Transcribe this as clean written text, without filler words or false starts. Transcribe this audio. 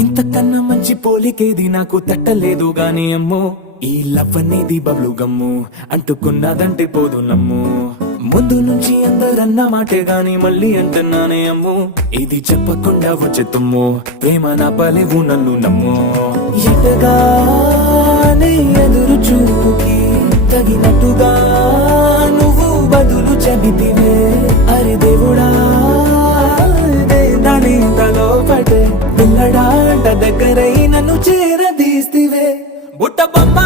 ఇంతకన్నా మంచి పోలికేది నాకు తట్టలేదు గాని అమ్మో, ఈ లవ్ అనేది బబ్లు గమ్ము, అంటుకున్నదంటే పోదు నమ్ము. ముందు నుంచి అందరన్న మాటే గాని మళ్ళీ అంటున్నానే అమ్ము, ఇది చెప్పకుండా వచ్చే తుమ్ము, ప్రేమ నా పలేవు నన్ను నమ్ము. ఎటగానే ఎదురు చూకి తగినట్టుగా నువ్వు బదులు చెబితివే, అరే దేవుడా దాని తలో పడే పిల్లడాంట దగ్గరై నన్ను చేరదీస్తివే. బుట్ట బొమ్మ